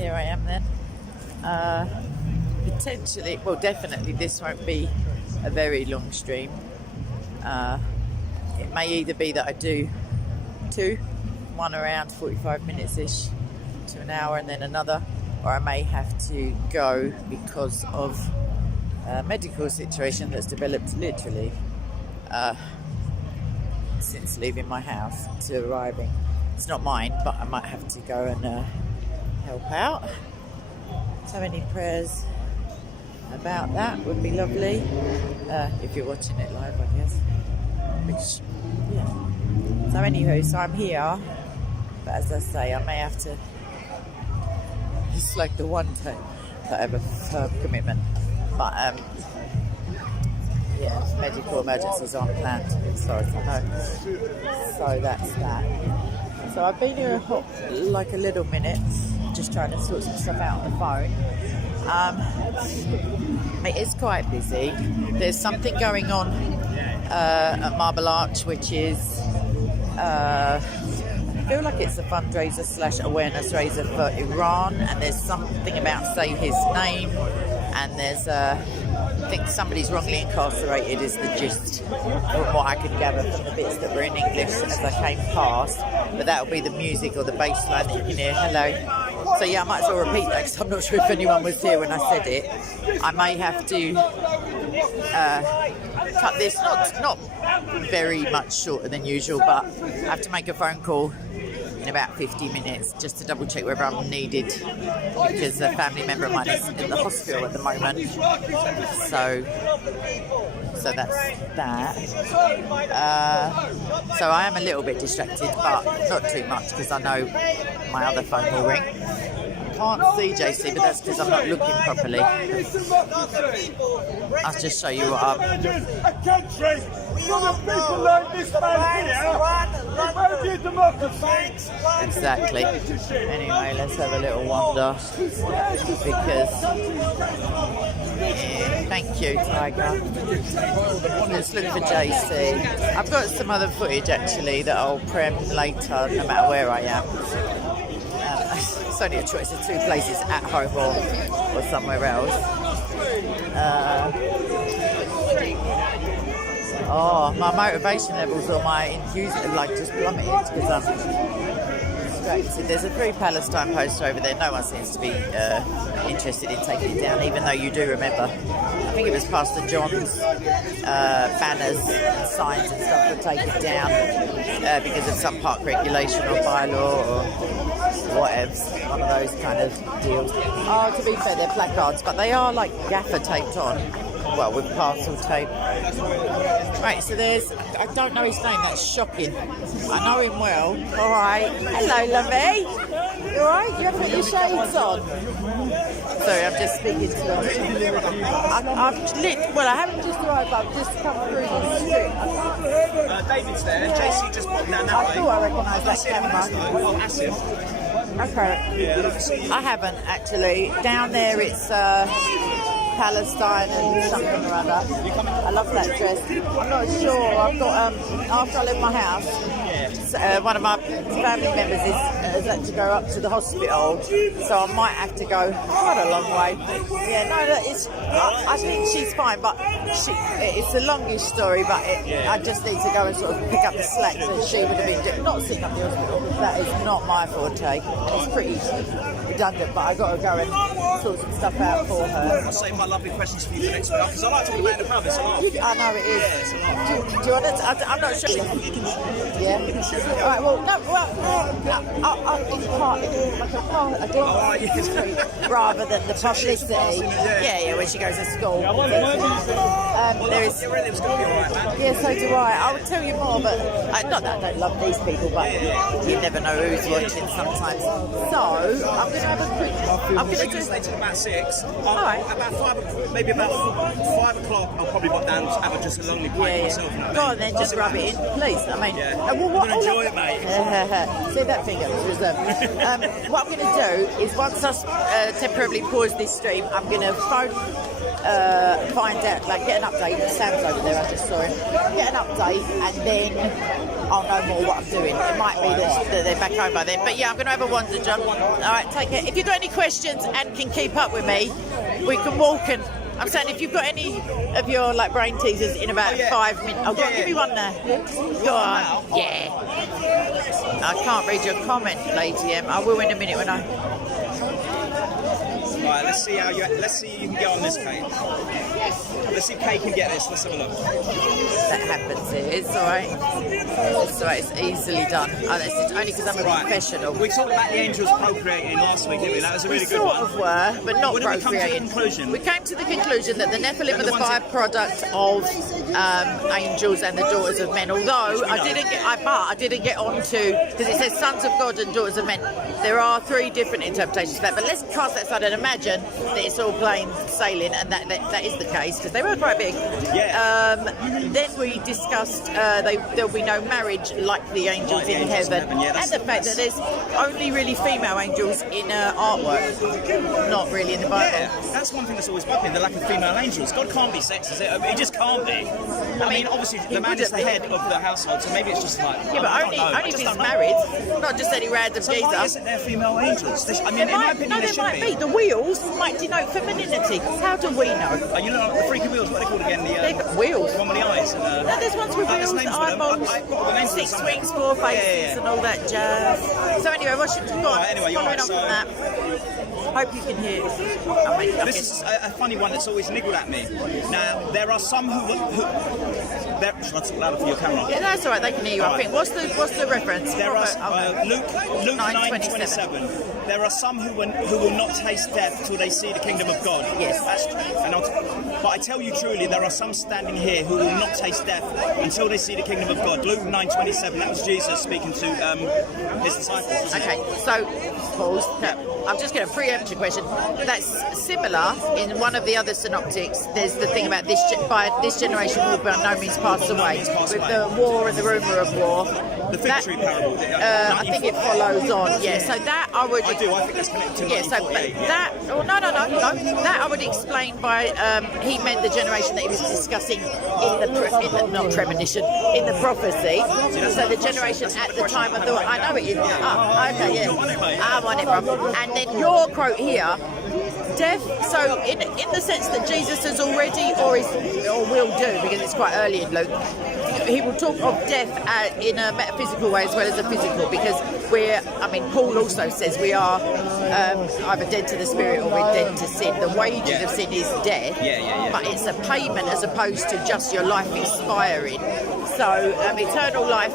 here I am then. Potentially, well, definitely this won't be a very long stream. It may either be that I do one around 45 minutes-ish to an hour and then another, or I may have to go because of a medical situation that's developed literally since leaving my house to arriving. It's not mine, but I might have to go and help out. So any prayers about that would be lovely, if you're watching it live, I guess. Which, yeah. So anywho, so I'm here, but as I say, I may have to. It's like the one time that I have a firm commitment, but yeah, medical emergencies aren't planned, sorry to know. So that's that. So I've been here like a little minute, just trying to sort some stuff out on the phone. It is quite busy. There's something going on at Marble Arch, which is I feel like it's a fundraiser / awareness raiser for Iran, and there's something about say his name, and there's I think somebody's wrongly incarcerated is the gist from what I could gather from the bits that were in English as I came past, but that'll be the music or the bass line that you can hear. Hello. So yeah, I might as well repeat that because I'm not sure if anyone was here when I said it. I may have to cut this, not very much shorter than usual, but I have to make a phone call in about 50 minutes just to double check whether I'm needed, because a family member of mine is in the hospital at the moment. So that's that. So I am a little bit distracted, but not too much because I know my other phone will ring. I can't see JC, but that's because I'm not looking properly. I'll just show you what I'm. A country full of people like this man here. Exactly. Anyway, let's have a little wander because. Yeah, thank you, Tiger. Let's look for JC. I've got some other footage actually that I'll prem later, no matter where I am. It's only a choice of two places, at home or somewhere else. My motivation levels or my enthusiasm just plummeted because I'm distracted. There's a Free Palestine poster over there. No one seems to be interested in taking it down, even though you do remember. I think it was Pastor John's banners and signs and stuff were taken down because of some park regulation or bylaw or whatever, one of those kind of deals. Oh, to be fair, they're placards, but they are like gaffer taped on, well, with parcel tape. Right, so there's, I don't know his name, that's shocking. I know him well. All right. Hello, lovey. You all right? You haven't got your shades on? Sorry, I'm just speaking to them. I haven't just arrived, but I've just come through the street. David's there. JC just popped down that way. I thought I recognised that camera. Oh, Asif. Okay. Yeah, I haven't actually. Down there it's Palestine and something or other. I love that dress. I'm not sure. I've got after I left my house, one of my family members has had to go up to the hospital, so I might have to go quite a long way. Yeah, no, I think she's fine, but it's a longish story, but I just need to go and sort of pick up the slack that she would have been doing. Not sitting up the hospital, that is not my forte, and it's pretty redundant, but I got to go and sort some stuff out for her. I'll save my lovely questions for you for next week, because I like talking about the pub, it's a lot. I know it is. Do you want to? I'm not sure. Yeah. All right. Well, no. Well, it's part like a part rather than the publicity. Yeah. When she goes to school. There is. Yeah. So do I. I would tell you more, but not that I don't love these people, but you never know who's watching sometimes. So I'm going to have a quick. I'm going to do about 6. All right. About 5, maybe about 5 o'clock. I'll probably pop down to have just a lonely pint myself. Go on then, just rub it in, please. I mean, I'm gonna enjoy it, mate. See that finger was reserved. What I'm going to do is once I temporarily pause this stream, I'm going to phone. Find out, get an update. Sam's over there, I just saw him. Get an update, and then I'll know more what I'm doing. It might be that they're back home by then. But yeah, I'm going to have a wander, John. All right, take care. If you've got any questions. questions and can keep up with me, we can walk and. I'm saying if you've got any of your like brain teasers in about 5 minutes, go on, give me one there. Go on, yeah. I can't read your comment, Lady M. I will in a minute when I. Right, let's see you can get on this, Kate. Let's see if Kate can get this. Let's have a look. That happens. It's all right. It's all right. It's easily done. It's only because I'm a professional. We talked about the angels procreating last week, didn't we? That was a really good one. We sort of were, but not What did we come to the procreating. conclusion? We came to the conclusion that the Nephilim are the byproduct of angels and the daughters of men. Although I didn't get on to, because it says sons of God and daughters of men. There are 3 different interpretations of that. But let's cast that aside and imagine that it's all plain sailing, and that is the case because they were quite big. Yeah. Then we discussed there'll be no marriage like the angels in heaven, and the fact that there's only really female angels in artwork, not really in the Bible. Yeah, that's one thing that's always bugged me, the lack of female angels. God can't be sexist, is it? He just can't be. I mean, obviously, the man is the head of the household, so maybe it's just like... Yeah, but only if he's married, not just any random so geezer. why isn't there female angels? In my opinion, there should be. The wheels might denote femininity. How do we know? You know, the freaky wheels, what are they called again? They've got wheels. The one with the eyes. And, No, there's ones with wheels, eyeballs, 6 wings, 4 faces, and all that jazz. So anyway, what should we go on? Anyway, you're Following right, on from that. Hope you can hear. This is a funny one that's always niggled at me. Now, there are some who should I talk louder for your camera? Yeah, that's all right. They can hear you. I think. What's the reference? There are Luke 9:27. There are some who will not taste death till they see the kingdom of God. Yes. But I tell you truly, there are some standing here who will not taste death until they see the kingdom of God. Luke 9:27. That was Jesus speaking to his disciples. Okay. So, pause. No, I'm just going to preempt your question. That's similar in one of the other synoptics. There's the thing about this generation will by no means pass away. With the war and the rumour of war. The fig tree parable. I think it follows on. Yeah. So that I would. I do. I think that's connected to Yeah. So that. Oh no. That I would explain by he meant the generation that he was discussing in the not premonition in the prophecy. So the generation at the time of the. I know it is. Okay. Yeah. I'm on it, bro. And then your quote here. Death, so in the sense that Jesus has already or will do, because it's quite early in Luke, he will talk of death in a metaphysical way as well as a physical, because Paul also says we are either dead to the spirit or we're dead to sin. The wages of sin is death, but it's a payment as opposed to just your life expiring. So eternal life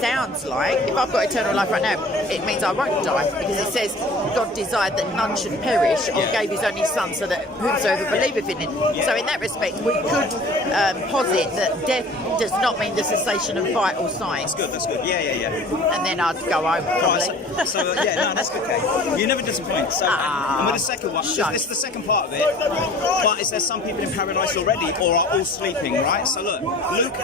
sounds like, if I've got eternal life right now, it means I won't die, because it says God desired that none should perish, or gave his only son so that whosoever believeth in him. So in that respect, we could posit that death does not mean the cessation of vital signs. That's good. Yeah. And then I'd go home probably. That's good, Kate. You never disappoint. So, and with the second one, this is the second part of it. But is there some people in paradise already, or are all sleeping? Right. So look, Luke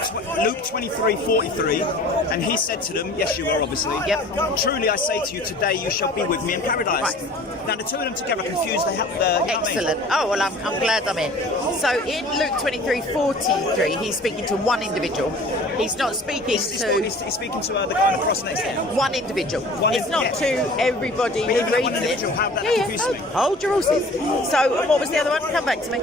23:43, and he said to them, "Yes, you are obviously. Yep. Truly, I say to you, today you shall be with me in paradise." Right. Now the two of them together confuse the. Excellent. Oh well, I'm glad I'm in. So in Luke 23:43, he's speaking to one individual. He's not speaking He's speaking to the guy on the cross next to him. one individual. It's not to everybody who reads it. Hold your horses. So what was the other one? Come back to me.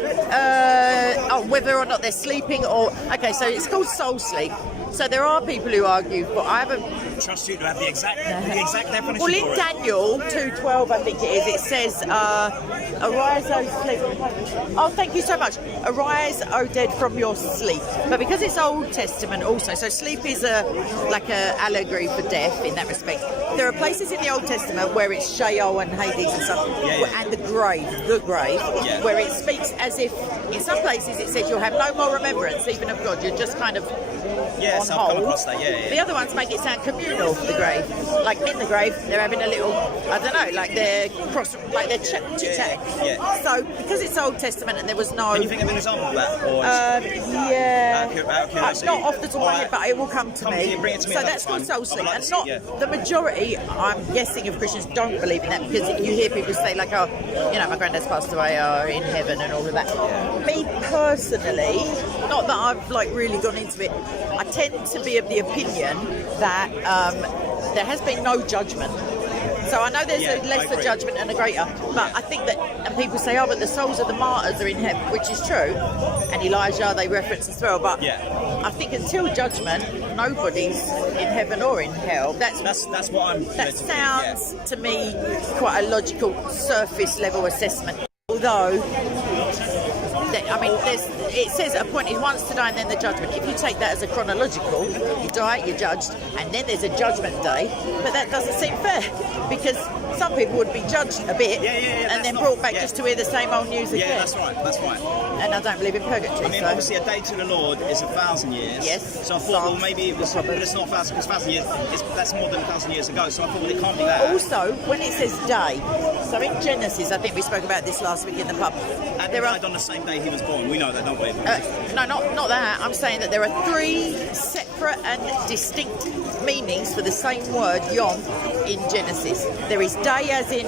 Whether or not they're sleeping or... Okay, so it's called soul sleep. So there are people who argue, but I haven't... Trust you to have the exact definition. Well, in Daniel 2:12, I think it is, it says, "Arise, O sleep." Oh, thank you so much. "Arise, O dead, from your sleep." But because it's Old Testament also, so sleep is like a allegory for death in that respect. There are places in the Old Testament where it's Sheol and Hades and stuff, and the grave, where it speaks as if, in some places it says you'll have no more remembrance even of God. You're just kind of on so hold. The other ones make it sound communal, the grave. Like in the grave, they're having a little, I don't know, like they're chit-chatting. So, because it's Old Testament and there was no... Can you think of an example of that? Not off the top of my head, but it will come to me. Bring it to me So that's called soul sleep. And not the majority, I'm guessing, of Christians don't believe in that, because you hear people say like, oh, my granddad's passed away, or in heaven and all of that. Me personally, not that I've really gone into it, I tend to be of the opinion that there has been no judgment. So I know there's Yeah, a I lesser agree. judgment and a greater, but I think that, and people say, oh, but the souls of the martyrs are in heaven, which is true, and Elijah they reference as well, but Yeah. I think until judgment, nobody's in heaven or in hell. That's what I'm. that sounds to me quite a logical surface level assessment. Although, I mean, it says appointed once to die and then the judgment. If you take that as a chronological, you die, you're judged, and then there's a judgment day. But that doesn't seem fair because some people would be judged a bit and then brought back just to hear the same old news again. Yeah, that's right. And I don't believe in purgatory. I mean, so. obviously, a day to the Lord is 1,000 years. Yes. So I thought, well, maybe it was, but it's not 1,000 because 1,000 years. That's more than 1,000 years ago. So I thought, well, it can't be that. Also, when it says day, so in Genesis, I think we spoke about this last week in the pub. And There are died on the same day he was born. We know that, don't we? no, not that. I'm saying that there are 3 separate and distinct meanings for the same word yom in Genesis. There is day as in,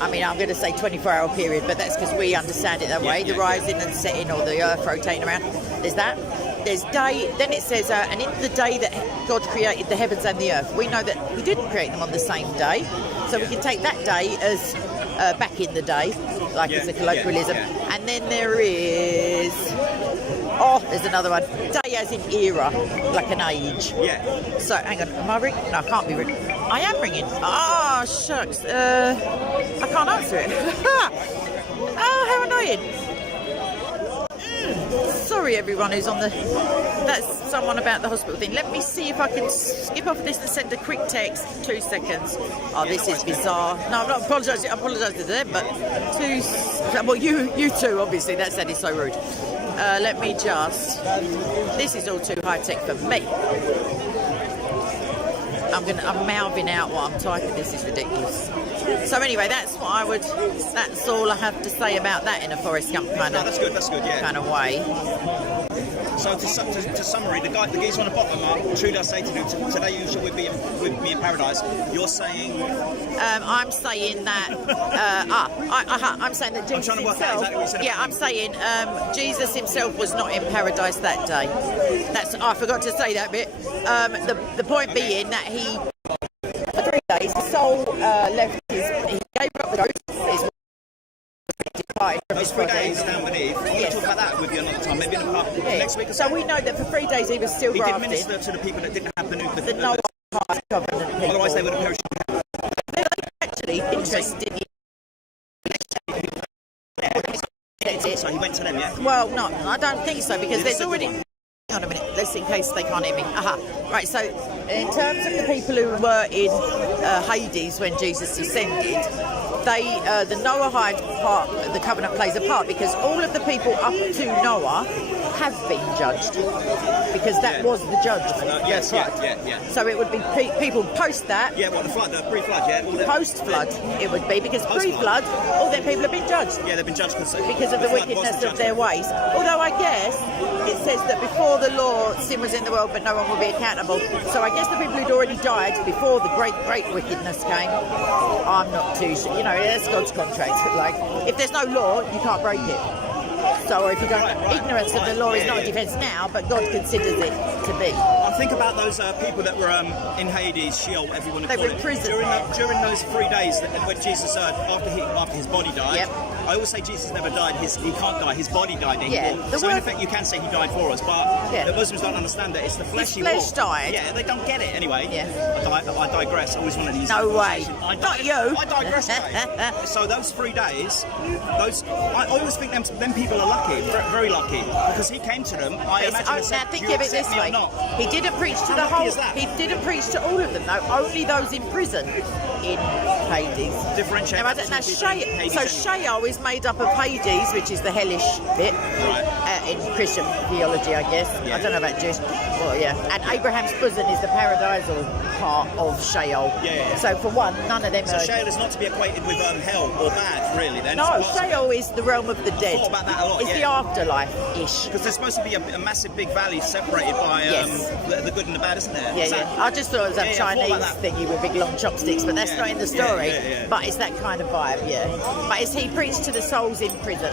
I mean, I'm going to say 24-hour period, but that's because we understand it that way. The rising and setting, or the earth rotating around. There's that. There's day. Then it says, and in the day that God created the heavens and the earth. We know that He didn't create them on the same day, so we can take that day as back in the day, like as a colloquialism. And then there is, there's another one. Day as in era, like an age. Yeah. So hang on, am I ringing? No, I can't be ringing. I am ringing. Oh shucks, I can't answer it. Oh, how annoying. Sorry everyone who's on the, that's someone about the hospital thing. Let me see if I can skip off this and send a quick text. 2 seconds. Oh, this is bizarre. No, I'm not apologising. I apologise to them, but well, you too, obviously. That sounded so rude. Let me just, this is all too high tech for me. I'm mouthing out what I'm typing. This is ridiculous. So anyway, that's all I have to say about that in a Forrest Gump kind of. That's good. Yeah. Kind of way. So to summary, the geese on the bottom are, truly I say to you, today you shall with me in paradise. You're saying? I'm saying that. I'm saying that Jesus I'm trying to work out himself. exactly what you said. Yeah, I'm saying Jesus himself was not in paradise that day. I forgot to say that bit. The point being that he, for 3 days, his soul left he gave up the ghost. His departed from Those his 3 body. days down beneath. We'll talk about that with you another time, maybe in the pub next week or so. So we know that for 3 days he was still He did grafted. minister to the people that didn't have the Noah covenant people. otherwise they would have perished. They're actually interested in So he went to them, yeah? Well, no, I don't think so, because there's already... Hang on a minute, let's in case they can't hear me. Right, so in terms of the people who were in Hades when Jesus descended, the Noahide part, the covenant plays a part, because all of the people up to Noah have been judged, because that was the judgment. Yes, right. yeah. So it would be people post that. Yeah, well, the flood, pre-flood, yeah. Post-flood, it would be, because pre-flood, all them people have been judged. Yeah, they've been judged Because of the wickedness of their ways. Although I guess it says that before the law, sin was in the world, but no one will be accountable. So I guess the people who'd already died before the great wickedness came, I'm not too sure. You know, that's God's contract. Like, if there's no law, you can't break it. So if you don't, ignorance of the law is not a defence now, but God considers it to be. I think about those people that were in Hades, Sheol, whatever you want to They call were it. in prison. During those 3 days when Jesus, after his body died, Yep. I always say Jesus never died. He can't die. His body died. Yeah, the So in word- effect, you can say he died for us, but Yeah. the Muslims don't understand that it's the flesh His he flesh wore. died. Yeah, they don't get it anyway. Yeah. I digress. I always wanted to use No that way. conversation. Not you. I digress. Mate. So those 3 days, I always think them people are lucky, very lucky, because he came to them. I imagine Now and said, think "Do you of it accept this me or way: not?" he didn't preach to How the lucky whole. is that? He didn't preach to all of them, though. Only those in prison in Hades. Differentiate. Now, between Sheol, Hades so and- Sheol is made up of Hades, which is the hellish bit in Christian theology, I guess. Yeah. I don't know about Jewish. Well, yeah. And Abraham's bosom is the paradisal part of Sheol. Yeah. So for one, none of them So are. Sheol is not to be equated with hell or bad, really. Then No, Sheol is the realm of the dead. thought about that a lot, It's the yeah. afterlife-ish. because there's supposed to be a massive big valley separated by Yes. the good and the bad, isn't there? Yeah, Is that- yeah. I just thought it was a Yeah, I thought Chinese about that. thingy with big long chopsticks, but that's Yeah. not in the Yeah, story. yeah. But it's that kind of vibe, yeah. But he preached to the souls in prison.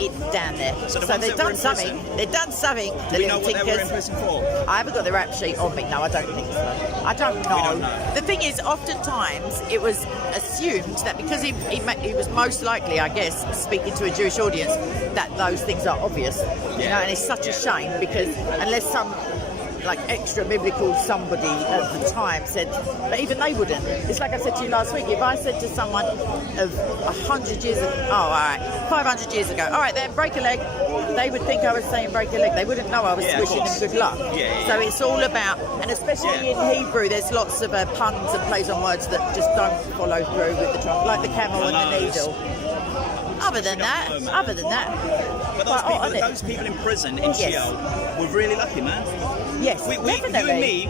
it's down there. So the So ones they've that were done in something. prison- They've done something. Do The we know little what they were in tinkers. prison for? I haven't got the rap sheet on me. No, I don't think so. I don't know. don't know. The thing is, oftentimes it was assumed that because he was most likely, I guess, speaking to a Jewish audience, that those things are obvious. You know, and it's such a shame because unless some like extra biblical somebody at the time said, but even they wouldn't. It's like I said to you last week, if I said to someone of 100 years ago, 500 years ago, all right then, break a leg, they would think I was saying break a leg. They wouldn't know I was Yeah, of wishing them course. good luck. Yeah. So it's all about, and especially in Hebrew, there's lots of puns and plays on words that just don't follow through with the trunk, like the camel and the needle. Other than that, But those people in prison in Sheol were really lucky, man. yes, You definitely. and me,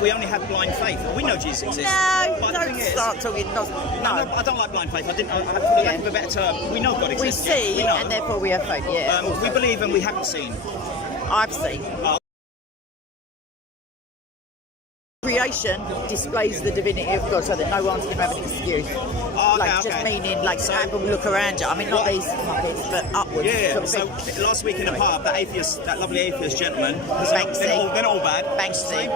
we only have blind faith. We know Jesus exists. No, but the don't thing is, start talking nonsense. no, No, I don't like blind faith. For the lack of a better term, we know God we exists. see we know. and therefore we have faith. Yeah, We believe and we haven't seen. I've seen. Creation displays the divinity of God so that no one's going to have an excuse. Just meaning, like, have a look around you. I mean, not these puppets, but upwards. Yeah. sort of So thing. last week in the pub, that lovely atheist gentleman, Banksy. they're not all bad. Banksy.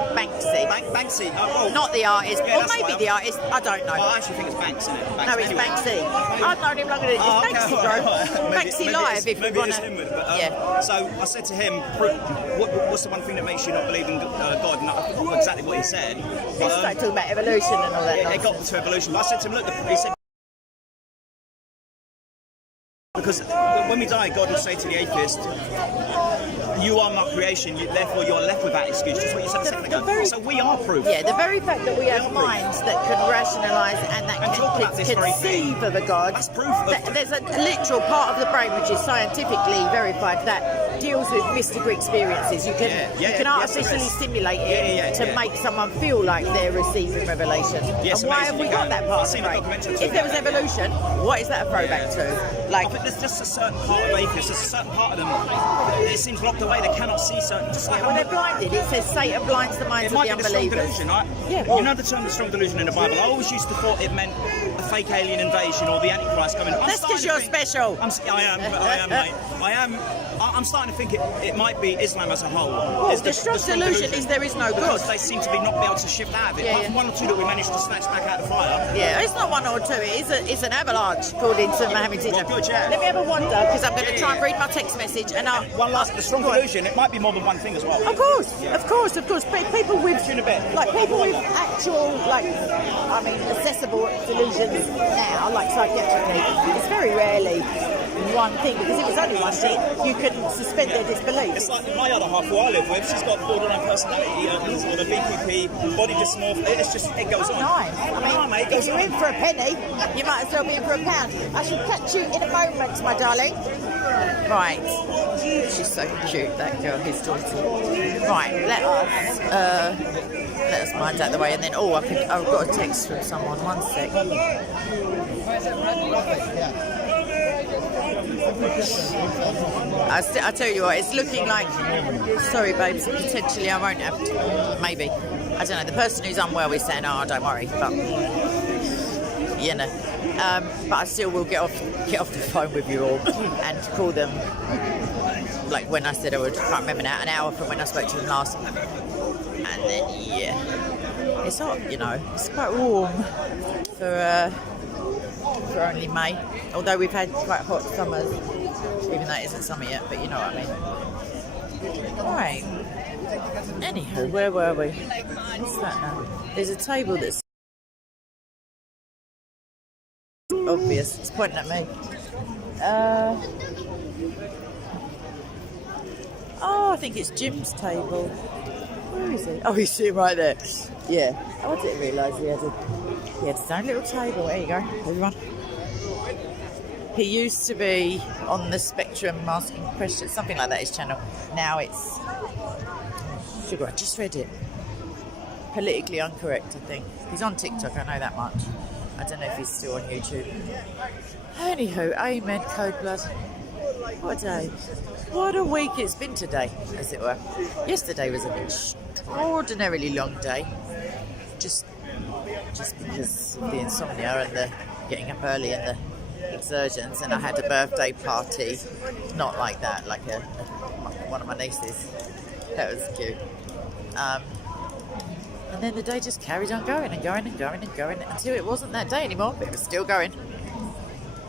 Banksy. Oh, Not the artist, Yeah, or that's maybe right. the artist. I don't know. I actually think it's Banks, isn't it? No, it's Anyway. Banksy. I've known him longer than it's Banksy, bro. Banksy Live, if maybe you want it's him. But, Yeah. So I said to him, what's the one thing that makes you not believe in God? And I forgot exactly what he said. Let's start talking about evolution and all that It got nonsense. to evolution. But I said to him, look, he said, because when we die, God will say to the atheist, you are my creation, therefore you're left with that excuse. Just what you said a second ago. So we are proof. Yeah, the very fact that we have minds that can rationalise and that And talk about can this very thing. conceive of a God. That's proof of There's a literal part of the brain which is scientifically verified that deals with mystical experiences. You can Yeah, you can yes, artificially there is. stimulate it to make someone feel like they're receiving revelation. Yes, and why have amazing, we you got can. that part I've of the seen a brain? documentary If there was evolution, what is that a throwback to? Like, I think there's just a certain part of atheists, there's a certain part of them, it seems locked away, they cannot see certain, just like when they're blinded, it says Satan blinds the minds it of the might be the strong unbelievers. delusion, right? Yeah, well- You know the term the strong delusion in the Bible? I always used to thought it meant a fake alien invasion or the Antichrist coming. That's because you're special. I am, mate. I'm starting to think it might be Islam as a whole. Well, Is the strong delusion is there is no because God. they seem to be not be able to shift out of it. Yeah, Apart from one or two that we managed to snatch back out of the fire. Yeah, it's not one or two. It's an avalanche, according to Mohammed teacher. Well, good, yeah. Let me have a wander, because I'm going to Yeah, try and yeah. read my text message. And One last, the strong Go on. delusion, it might be more than one thing as well. Of course. People with In a bit. like people with actual, accessible delusions now, like psychiatrically, it's very rarely one thing, because if it's only one thing, you can suspend their disbelief. It's like my other half who I live with, she's got borderline personality, or the BPP, body dysmorphia, it goes on. Nice. I mean, mate, it if goes you're on. in for a penny, you might as well be in for a pound. I shall catch you in a moment, my darling. Right. She's so cute, that girl, his daughter. Right, let us mind out the way, and then I've got a text from someone. 1 sec. I tell you what, it's looking like. Sorry, babes. Potentially, I won't have to. Maybe. I don't know. The person who's unwell is saying, "Oh, don't worry," but you know. But I still will get off the phone with you all and call them. Like when I said I would, I can't remember now, an hour from when I spoke to them last. And then it's hot, you know. It's quite warm for only May. Although we've had quite hot summers, even though it isn't summer yet. But you know what I mean. Right. Anywho, where were we? What's that now? There's a table that's obvious. It's pointing at me. I think it's Jim's table. Where is he? Oh, he's sitting right there. Yeah. Oh, I didn't realise he had his own little table. There you go, everyone. He used to be on the Spectrum asking questions, something like that, his channel. Now it's sugar. I just read it. Politically incorrect, I think. He's on TikTok, I know that much. I don't know if he's still on YouTube. Anywho, amen, Code Blood. What a day. What a week it's been today, as it were. Yesterday was an extraordinarily long day. Just because of the insomnia and the getting up early and the excursions, and I had a birthday party, not like that, like one of my nieces. That was cute. And then the day just carried on going and going and going and going until it wasn't that day anymore, but it was still going.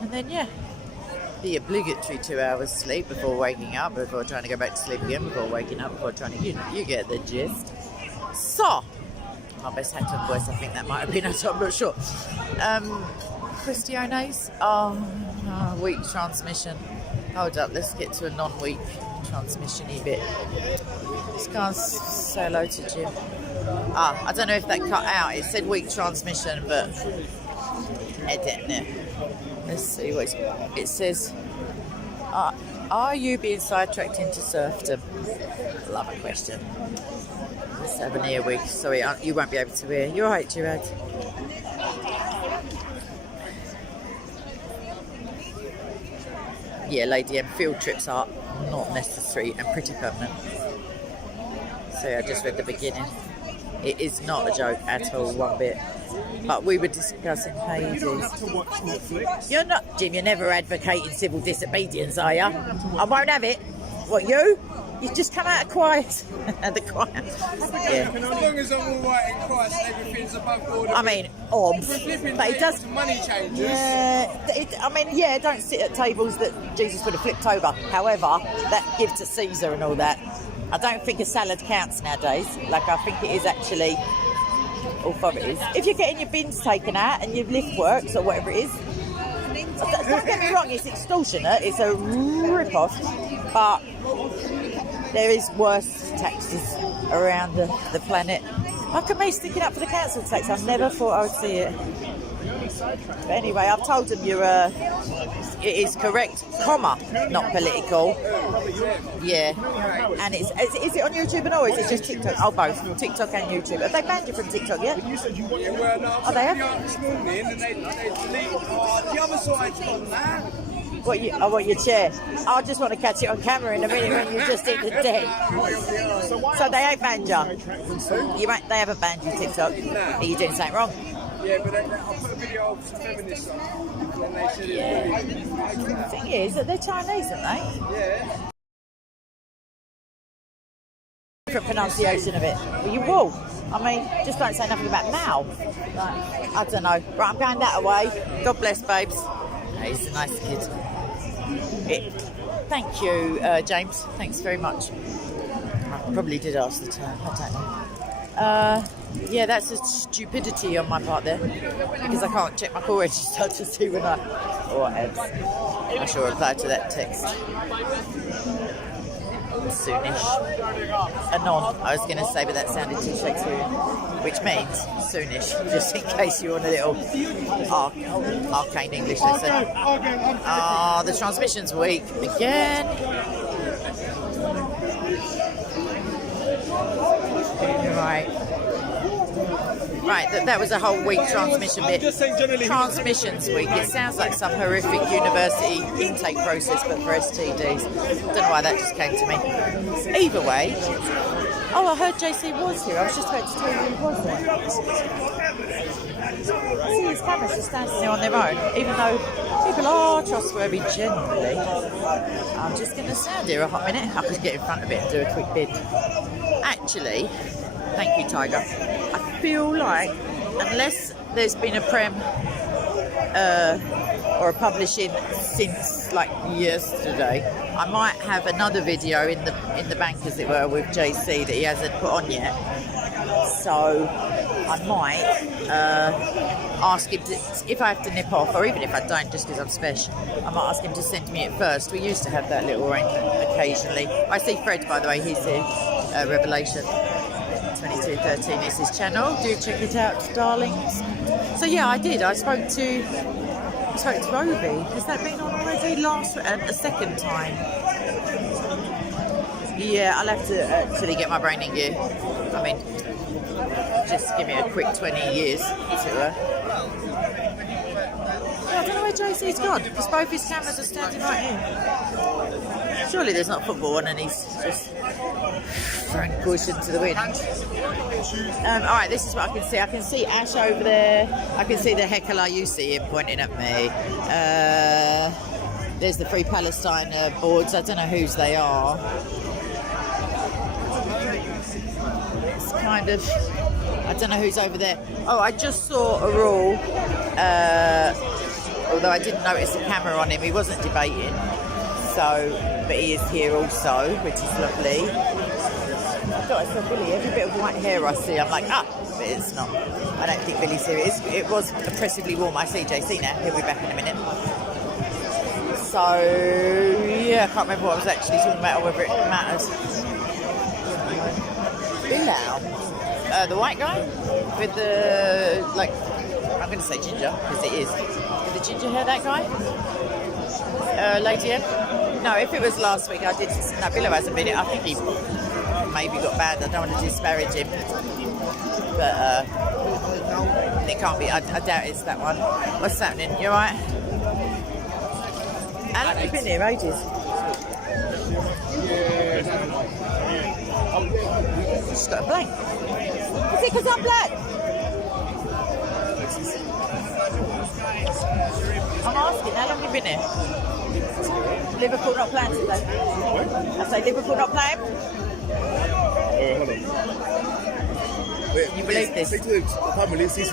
And then, yeah, the obligatory 2 hours sleep before waking up, before trying to go back to sleep again, before waking up, before trying to, you get the gist. So, my best Hampton voice, I think that might have been, I'm not sure. Questiones, week transmission. Hold up, let's get to a non-week transmission-y bit. Let's go and say hello to Jim. I don't know if that cut out. It said week transmission, but edit it. Let's see what it says. Are you being sidetracked into serfdom? Love a question. Let's have an ear wig. Sorry, you won't be able to hear. You're right, Gerard. Yeah, Lady M, field trips are not necessary and pretty permanent. So I just read the beginning. It is not a joke at all, one bit. But we were discussing Hades. You're not, Jim, you're never advocating civil disobedience, are you? I won't have it. What, you? You just come out of quiet. The quiet. Yeah. As long as I'm all right in Christ, everything's above board. I mean, obs. But it does. Money changes. Yeah, don't sit at tables that Jesus would have flipped over. However, that give to Caesar and all that. I don't think a salad counts nowadays. Like, I think it is actually authorities. If you're getting your bins taken out and your lift works or whatever it is, don't get me wrong, it's extortionate. It's a rip-off. But there is worse taxes around the planet. Look at me sticking up for the council tax. I never thought I would see it. But anyway, I've told them it is correct, comma, not political. Yeah. And is it on YouTube and all, or is it just TikTok? Oh, both. TikTok and YouTube. Have they banned you from TikTok yet? Oh, they have? This morning, and they deleted the other side's on that. What your chair? I just want to catch it on camera in a minute when you just hit the deck. So they ain't banned you? They haven't banned you, TikTok? Are you doing something wrong? Yeah, but I put a video of some feminists on, and they said The thing is that they're Chinese, aren't they? Yeah. Different pronunciation of it. Well, you will. I mean, just don't say nothing about Mao. Like, I don't know. Right, I'm going that way. God bless, babes. Hey, he's a nice kid. Thank you, James. Thanks very much. I probably did ask the time. I don't know. Yeah, that's a stupidity on my part there, because I can't check my call register to see when I shall reply to that text soonish. Anon, I was going to say, but that sounded too Shakespearean, which means soonish, just in case you want a little arcane English lesson. The transmission's weak again. Right, that was a whole week transmission bit. Transmissions week. It sounds like some horrific university intake process, but for STDs. Don't know why that just came to me. Either way. Oh, I heard JC was here. I was just about to tell you he was there. I see his cameras just standing there on their own, even though people are trustworthy generally. I'm just going to stand here a hot minute. I could get in front of it and do a quick bid. Actually, thank you, Tiger. I feel like, unless there's been a prem or a publishing since like yesterday, I might have another video in the bank, as it were, with JC that he hasn't put on yet. So I might ask him to, if I have to nip off, or even if I don't, just because I'm special, I might ask him to send me it first. We used to have that little arrangement occasionally. I see Fred, by the way, he's here. Revelation 2213 is his channel. Do check it out, darlings. So yeah, I did. I spoke to Roby. Has that been on already? A second time. Yeah, I'll have to actually get my brain in gear. I mean, just give me a quick 20 years to I don't know where where JC's gone? Because both his cameras are standing right here. Surely there's not football on and he's just throwing caution to the wind. Alright, this is what I can see. I can see Ash over there. I can see the heckler you see him pointing at me. There's the Free Palestine boards. I don't know whose they are. It's kind of... I don't know who's over there. Oh, I just saw a rule. Although I didn't notice the camera on him. He wasn't debating. But he is here also, which is lovely. I thought I saw Billy. Every bit of white hair I see, I'm like, but it's not. I don't think Billy's here. It was oppressively warm. I see JC now. He'll be back in a minute. So, yeah, I can't remember what I was actually talking about or whether it matters. Bilal. The white guy? With the, I'm going to say ginger, because it is. With the ginger hair, that guy? Lady M? No, if it was last week, I did. No, Bilal hasn't been it. I think he maybe got banned. I don't want to disparage him. But it can't be. I doubt it's that one. What's happening? You alright? How long have you been here? Ages? She's got a blank. Is it because I'm black? I'm asking, how long have you been here? Liverpool not playing today? I say Liverpool not playing? Hold on. Wait, Can you believe this? Say to the family, she's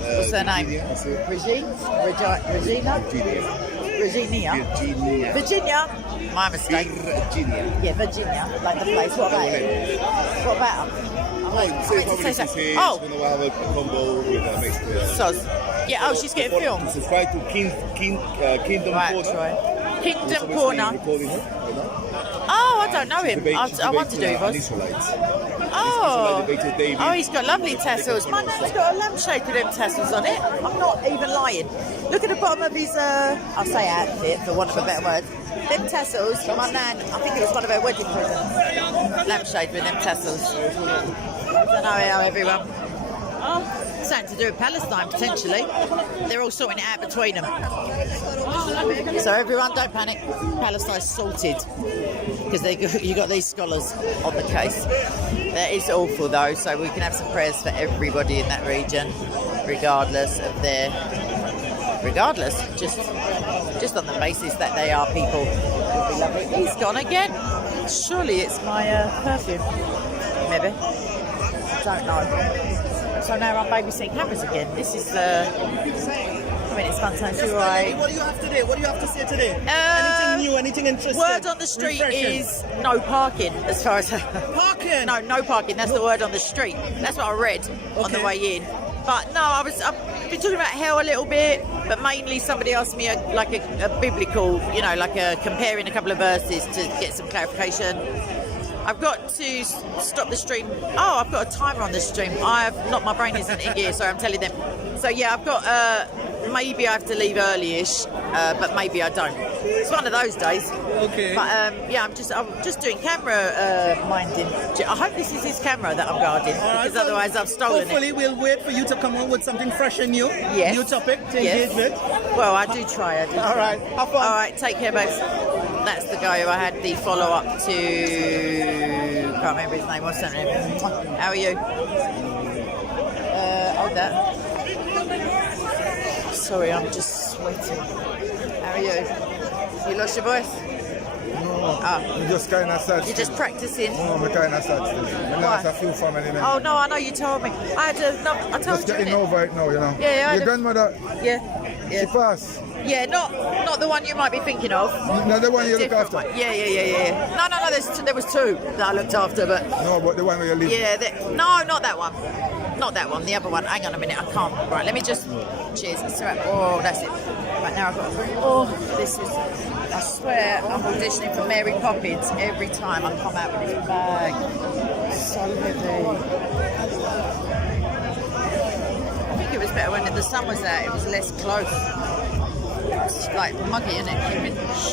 what's her name? Regina? Virginia? My mistake. Virginia. Yeah, Virginia, like the place. What about it? What about her? Say family, she's here. Oh, She's going to have a combo with mixed. Soz. Yeah, oh, she's getting filmed. Subscribe to Kingdom Right, Corner. Troy. Kingdom We're Corner. recording her, Oh, I don't know him. I want to do it. Oh, he's got lovely tassels. My man's got a lampshade with them tassels on it. I'm not even lying. Look at the bottom of his, I'll say outfit for want of a better word. Them tassels, my nan, I think it was one of her wedding presents. Lampshade with them tassels. I don't know how everyone. Something to do with Palestine, potentially. They're all sorting it out between them. So everyone, don't panic. Palestine's sorted. Because you got these scholars on the case. That is awful, though, so we can have some prayers for everybody in that region, regardless of their... just on the basis that they are people. It'll be lovely. He's gone again. Surely it's my perfume. Maybe. Don't know. So now I'm babysitting cameras again. This is the... it's fun time to write. What do you have today? What do you have to say today? Anything new? Anything interesting? Word on the street is no parking, as far as... Parking? No parking. That's the word on the street. That's what I read on the way in. But no, I've been talking about hell a little bit, but mainly somebody asked me a biblical, comparing a couple of verses to get some clarification. I've got to stop the stream. Oh, I've got a timer on the stream. My brain isn't in gear, so I'm telling them. So yeah, I've got, maybe I have to leave early-ish, but maybe I don't. It's one of those days. Okay. But yeah, I'm just doing camera minding. I hope this is his camera that I'm guarding, because otherwise I've stolen hopefully it. we'll wait for you to come on with something fresh and new. Yes. New topic to engage with. Well, I do try. All right. Have fun. All right, take care, babes. That's the guy who I had the follow-up to... Can't remember his name. What's that name? How are you? Hold that. Sorry, I'm just sweating. How are you? You lost your voice? No, I'm just kind of sad. You're just practicing? No, I'm kind of sad still. I lost a few family members. Oh, no, I know you told me. I told just you. getting over it now, Yeah, Your grandmother, Yeah. she passed. Yeah, not the one you might be thinking of. Not the one you look Different after. one. Yeah. No, there was two that I looked after, but... No, but the one where you live. Yeah, no, not that one. Not that one, the other one. Hang on a minute, I can't. Right, let me just... Cheers. It's right. Oh, that's it. Right, now I've got... Oh, this is... I swear, I'm auditioning for Mary Poppins every time I come out with this bag. So heavy. I think it was better when the sun was out, it was less close. It's like muggy, isn't it?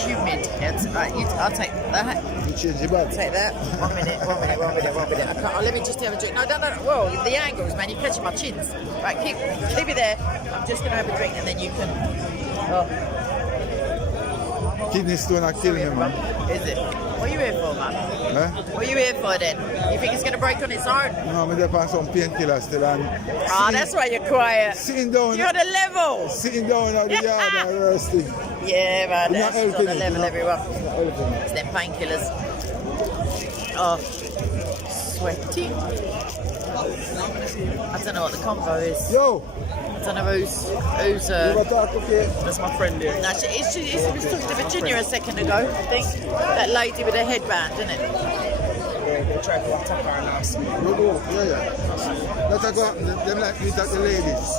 Humid. It's right, I'll take that. change the bag. Take that. 1 minute. I can't, oh, let me just have a drink. No. Well, the angles, man. You're catching my chins. Right, keep it there. I'm just going to have a drink and then you can... Oh, Kidney stone are killing me, man. is it? What are you here for, man? Eh? What are you here for then? You think it's going to break on its own? No, I'm there on some painkillers still. And That's why you're quiet. sitting down. You're on the level. Sitting down at the yard and resting. Yeah, man. You're not That's on helping the it, level, you're everyone. not helping. It's them painkillers. Oh, sweaty. I don't know what the combo is. Yo, I don't know who's you ever talk okay? That's my friend here. no, she was talking to Virginia a second ago, I think. That lady with the headband, isn't it? They try to attack her now. You go, yeah. Let's go. Them like meet at the ladies.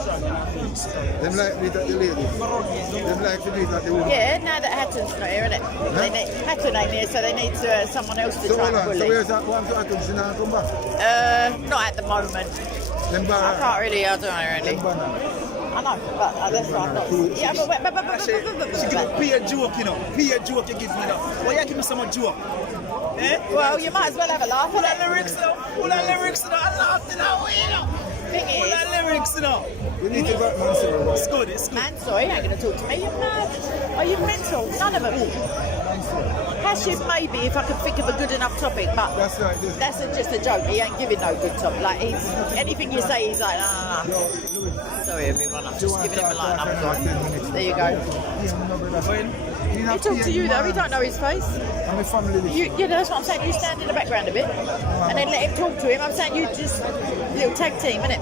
Them like meet at the ladies. Them like to meet at the women. Yeah, now that Hatton's not here, isn't it? They need, Hatton ain't here, so they need someone else to So try hold and on, so bully. where's that one to Atom? She not come back? Not at the moment. Them I bar. can't really, I don't know really. Them banana. I know, but that's right. Yeah, but She give me pay a joke, you know. Pay a joke you give me now. Why you give me some joke? Eh? well, you might as well have a laugh Pull at the it. lyrics now. Pull the lyrics now. I laughed it out, you know. Thing Pull is, the lyrics now. We need to back man, sir. It's good, it's good. man, sorry, you ain't going to talk to me. You're mad. Are you mental? None of them. Hashim maybe if I could think of a good enough topic, but That's right. This. that's just a joke. He ain't giving no good topic. Like anything you say, he's like, no. Yo, Louis. Sorry, everyone. I'm just giving him a line. I'm Talk, gone. There you go. He He talked to you though. He don't know his face. I'm a family. Yeah, that's what I'm saying. You stand in the background a bit, and then let him talk to him. I'm saying you just little tag team, innit?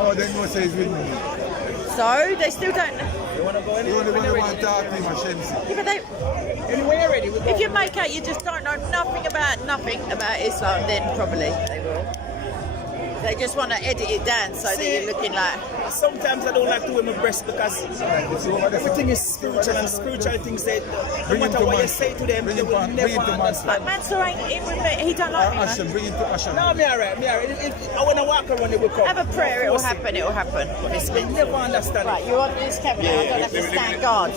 Oh, they know say he's with me. So they still don't. You only want to talk to him, Shemsi. Yeah, but they. Anyway, ready? We go. If you make out you just don't know nothing about Islam, then probably they will. They just want to edit it down so that you're looking like. Sometimes I don't like to wear my breast because everything is spiritual and spiritual things that no matter what you say to them, they will never understand. Like Mansour ain't in with me. He don't like me, Asham, man. bring it to Asham. No, me alright. I want to walk around, it will come. Have a prayer. It will happen. It will happen. They never understand. Right, you're on this camera. I don't have to stand guard.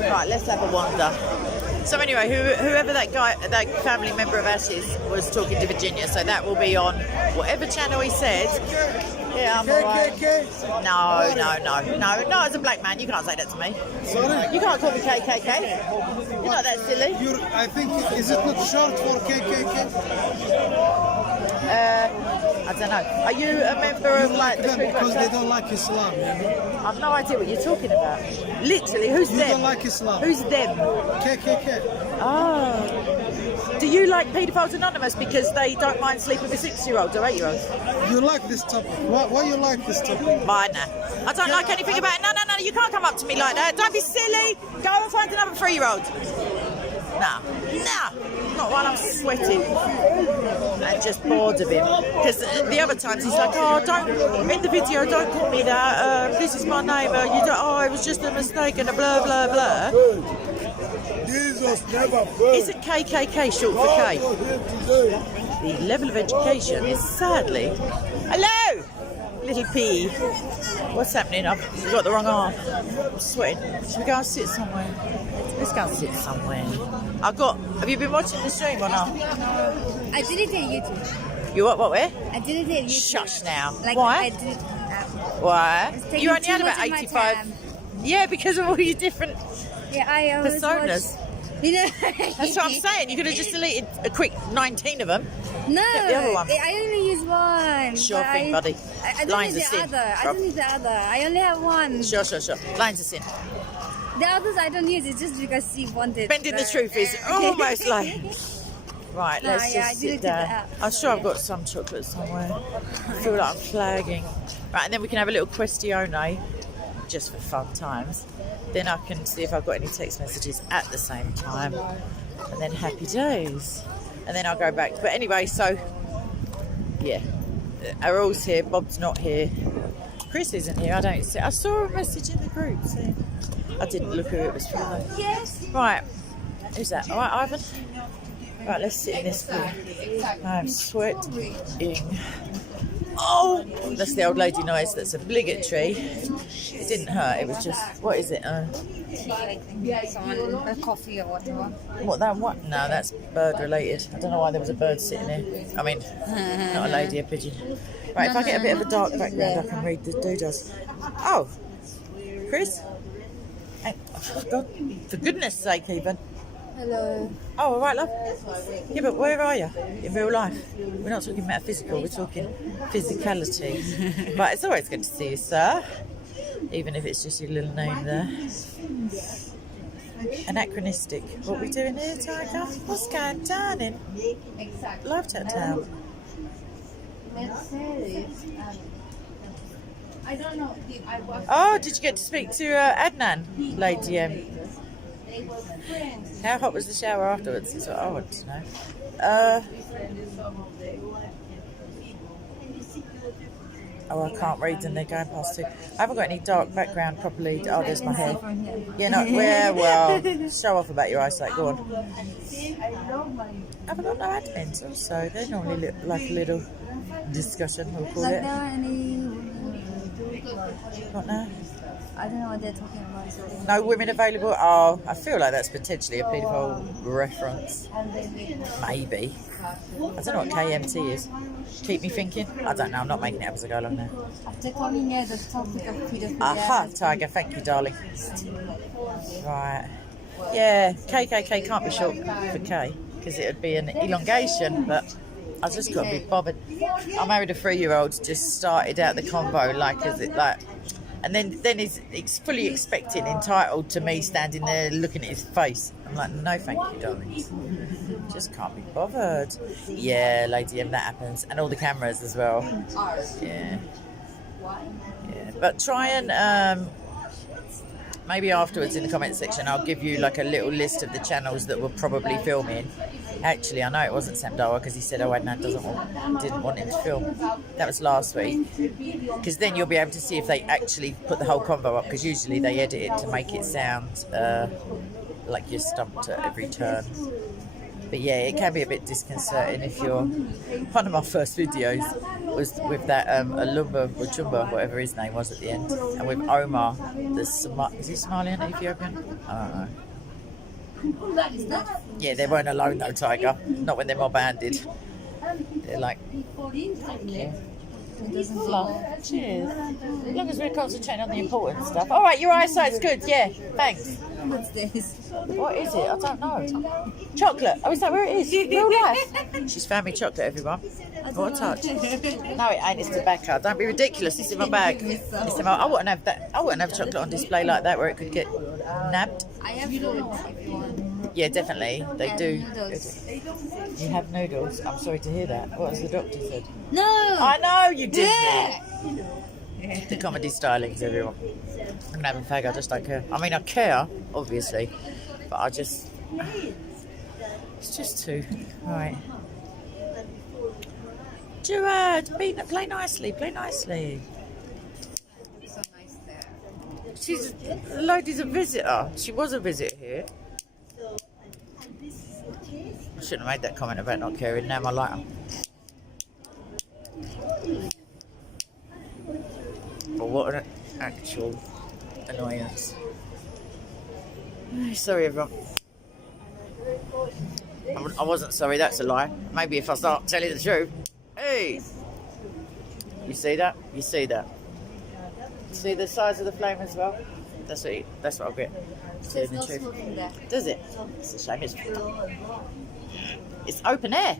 Right, let's have a wander. So anyway, whoever that family member of Ash's was talking to Virginia, so that will be on whatever channel he said. Yeah, I'm alright. No, as a black man, you can't say that to me. Sorry? You can't call me KKK. You're not that silly. I think, is it not short for KKK? I don't know. Are you a member of like the Ku Klux Because they Klan? don't like Islam. I've no idea what you're talking about. Literally, who's You them? don't like Islam. Who's them? KKK. Oh. Do you like Paedophiles Anonymous because they don't mind sleeping with 6-year-olds or 8-year-olds? You like this topic. Why you like this topic? Mine. I don't like anything about it. No, you can't come up to me like that. Don't be silly. Go and find another 3-year-old. Nah. Not while I'm sweating and just bored of him. Because the other times he's like, oh, don't, in the video, don't call me that. This is my neighbour. You don't, oh, it was just a mistake and a blah, blah, blah. Jesus never failed. Isn't KKK short for K? The level of education is sadly... Hello! Little P. What's happening? I've got the wrong arm. I'm sweating. Should we go and sit somewhere? Let's go and sit somewhere. Have you been watching the stream or not? I did it on YouTube. You what, where? I did it on YouTube. Shush now. Like Why? I did. Why? It's taking You only too had about much of my 85. time. Yeah, because of all your different Yeah, I always personas. watch. You know. That's what I'm saying. You could have just deleted a quick 19 of them. No, Get the other one. I only use one. Sure but thing, buddy. I don't Lines need of the sin. other. I don't need the other. I only have one. Sure. Lines of sin. The others I don't use. It's just because he wanted. Bending the but- truth is almost like... Right, No, let's yeah, I just deleted sit down. the app. I'm sure I've got some chocolate somewhere. I feel like I'm flagging. Right, and then we can have a little questione, just for fun times. Then I can see if I've got any text messages at the same time. And then happy days. And then I'll go back. But anyway, so, yeah. Errol's here, Bob's not here. Chris isn't here, I don't see. I saw a message in the group saying... I didn't look who it was from though. Yes. Right, who's that? All right, Ivan? Right, let's sit in this room. I'm sweating. Oh, that's the old lady noise. That's obligatory. It's It didn't hurt. It was just, what is it? Someone, a coffee or whatever. What that? What? No, that's bird related. I don't know why there was a bird sitting there. I mean, not a lady, a pigeon. Right, if I get a bit of a dark background, I can read the doodles. Oh, Chris. Oh, God, for goodness sake, even. Hello. Oh, all right, love. Yeah, but where are you in real life? We're not talking metaphysical, we're talking physicality. But it's always good to see you, sir. Even if it's just your little name there. Anachronistic. What are we doing here, Tiger? What's going on in Love Chat Town? I don't know. Oh, did you get to speak to Adnan, Lady M? How hot was the shower afterwards? Is what I want to know. Oh, I can't read them. They're going past too. I haven't got any dark background properly. Oh, there's my hair. Yeah, not where. Well, show off about your eyesight. Go on. I haven't got no admins. Also, they normally look like a little discussion. We'll call it. What now? I don't know what they're talking about. Sorry. No women available? Oh, I feel like that's potentially a paedophile reference. Maybe. I don't know what KMT is. Keep me thinking? I don't know, I'm not making it up as I go along now. After coming here, the topic of pedophilia. Aha, Tiger, thank you, darling. Right. Yeah, KKK can't be short for K, because it would be an elongation, but I just got to be bothered. I married a 3-year-old, just started out the convo and then he's fully expecting, entitled to me standing there looking at his face. I'm like, no thank you, darling. Just can't be bothered. Yeah, Lady M, that happens. And all the cameras as well. Yeah. Yeah. But try and maybe afterwards in the comment section I'll give you like a little list of the channels that were probably filming. Actually, I know it wasn't Sam Darwin because he said, oh, Adnan didn't want him to film. That was last week. Because then you'll be able to see if they actually put the whole convo up, because usually they edit it to make it sound like you're stumped at every turn. But yeah, it can be a bit disconcerting if you're... One of my first videos was with that Alumba Wachumba, whatever his name was at the end, and with Omar, is he Somalian, Ethiopian? I don't know. Yeah, they weren't alone though, Tiger. Not when they're mob-handed. They're like, thank you. Cheers. As long as we're concentrating on the important stuff. All right, your eyesight's good. Yeah, thanks. What's this? What is it? I don't know. Chocolate. Oh, is that where it is? Real life. She's found me chocolate, everyone. What a touch. No, it ain't. It's tobacco. Don't be ridiculous. It's in my bag. I wouldn't have that. I wouldn't have chocolate on display like that where it could get nabbed. I have food if you want. Yeah, definitely. They do. Noodles. You have noodles. I'm sorry to hear that. What has the doctor said? No! I know you did. Yeah. The comedy stylings, everyone. I'm gonna have a fag. I just don't care. I mean, I care, obviously, but I just. It's just too. Right. Gerard, play nicely. Play nicely. So nice there. The lady's a visitor. She was a visitor here. I shouldn't have made that comment about not caring. Now I like her. But what an actual annoyance. Sorry, everyone. I wasn't sorry, that's a lie. Maybe if I start telling the truth. Hey! You see that? You see that? See the size of the flame as well? That's what I'll get. There's no smoke in there. Does it? It's a shame. It's open air.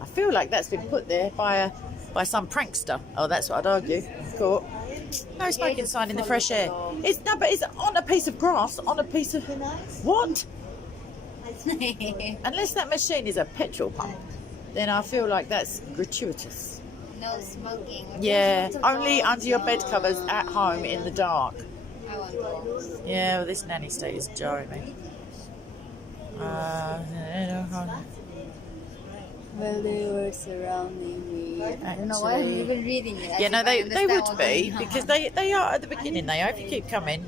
I feel like that's been put there by some prankster. Oh, that's what I'd argue. Caught. No smoking sign in the fresh air. It's on a piece of grass, on a piece of what? Unless that machine is a petrol pump, then I feel like that's gratuitous. No smoking. Yeah, only under your bed covers at home in the dark. I want those. Yeah, well, this nanny state is jarring me. Well, they were surrounding me. I don't know why I'm even reading it. Yeah, no, they would be, because they are at the beginning. They are. If you keep coming,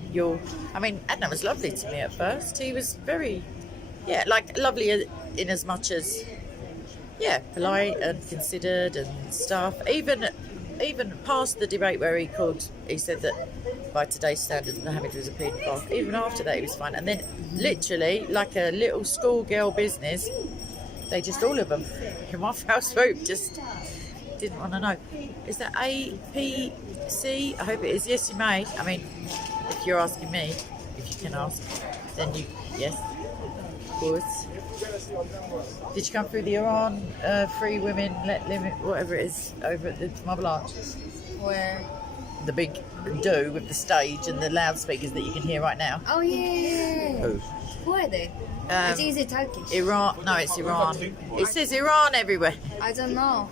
I mean, Adnan was lovely to me at first. He was very, lovely in as much as, polite and considered and stuff. Even past the debate where he said that by today's standards, Mohammed was a paedophile. Even after that, he was fine. And then, literally, like a little schoolgirl business, they just, all of them, in one foul swoop, just didn't want to know. Is that APC? I hope it is. Yes, you may. I mean, if you're asking me, if you can ask, then you, yes, of course. Did you come through the Iran free women let limit whatever it is over at the Marble Arch? Where? The big do with the stage and the loudspeakers that you can hear right now. Oh yeah. Who? Who are they? I think it's Turkish. Iran. No, it's Iran. It says Iran everywhere. I don't know.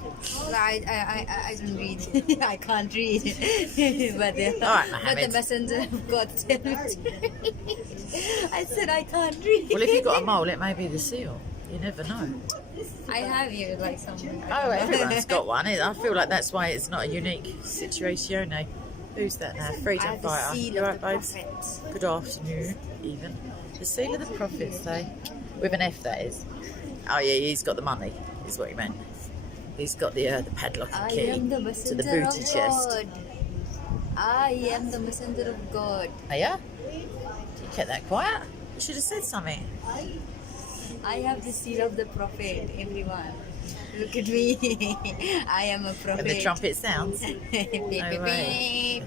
I don't read. I can't read. but All right, but Mohammed. the messenger of God tell me to read. I said I can't read. Well, if you've got a mole, it may be the seal. You never know. I have here like something. Oh, everyone's got one. I feel like that's why it's not a unique situation. Who's that now? I Freedom have the fighter. seal You of right, the babes? prophet. Good afternoon, even. The seal of the prophet, say. With an F, that is. Oh, yeah, he's got the money, is what he meant. He's got the padlock and I key am the to the messenger booty of chest. God. I am the messenger of God. Oh, yeah? You kept that quiet? You should have said something. I have the seal of the prophet, everyone. Look at me. I am a prophet. And the trumpet sounds. Beep, Oh, beep, right. beep.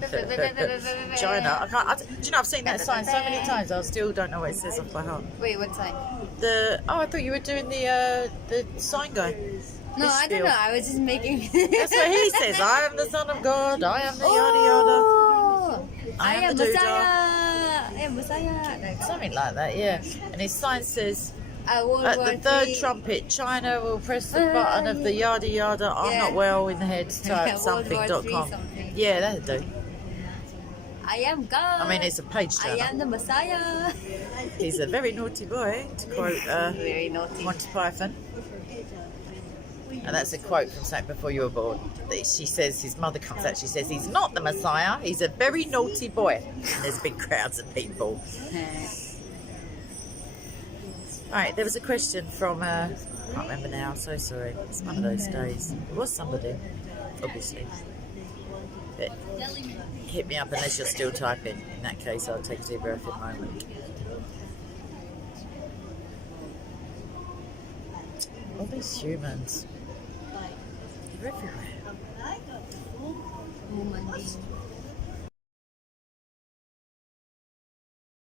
China. Do you know, I've seen that sign so many times, I still don't know what it says off by heart. Wait, what sign? I thought you were doing the sign guy. No, This I don't spiel. know. I was just making. That's what he says. I am the son of God. I am the yada yada. Oh, I I am am the doodah. Messiah. I am Messiah. Like, Something like that, yeah. And his sign says, World at War the third III. trumpet, China will press the button of the yada yada. I'm Yeah. not well in the head. Type World War III something.com. something. Yeah, that'll do. I am God. I mean, it's a page I turner. am the Messiah. He's a very naughty boy, to quote Very naughty. Monty Python. And that's a quote from something before you were born. She says, his mother comes out, she says, he's not the Messiah, he's a very naughty boy. And there's big crowds of people. Right, there was a question from, I can't remember now, I'm so sorry. It's one of those days. It was somebody, obviously. But hit me up unless you're still typing. In that case, I'll take a deep breath in a moment. All these humans, they're everywhere. Human being.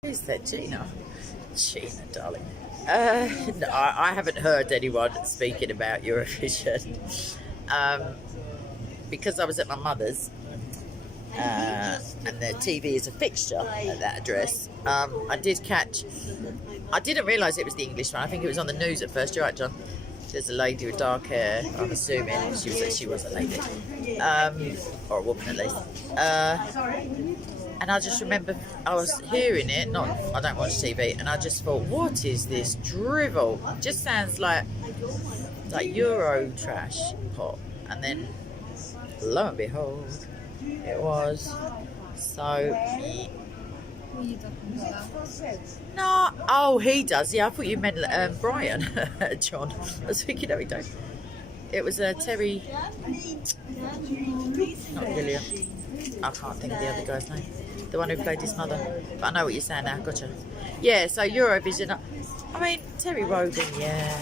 Who's that, Gina? Gina, darling. No, I haven't heard anyone speaking about Eurovision. Because I was at my mother's, and the TV is a fixture at that address. I didn't realise it was the English one. I think it was on the news at first. You're right, John. There's a lady with dark hair. I'm assuming she was a lady, or a woman at least. And I just remember I was hearing it. I don't watch TV, and I just thought, what is this drivel? It just sounds like Euro trash pop. And then, lo and behold, it was. So. Who are you talking about? No, oh, he does. Yeah, I thought you meant Brian, John. I was thinking, no, he don't. It was Terry, not William. I can't think of the other guy's name. The one who played his mother. But I know what you're saying now. Gotcha. Yeah, so Eurovision. I mean, Terry Wogan, yeah.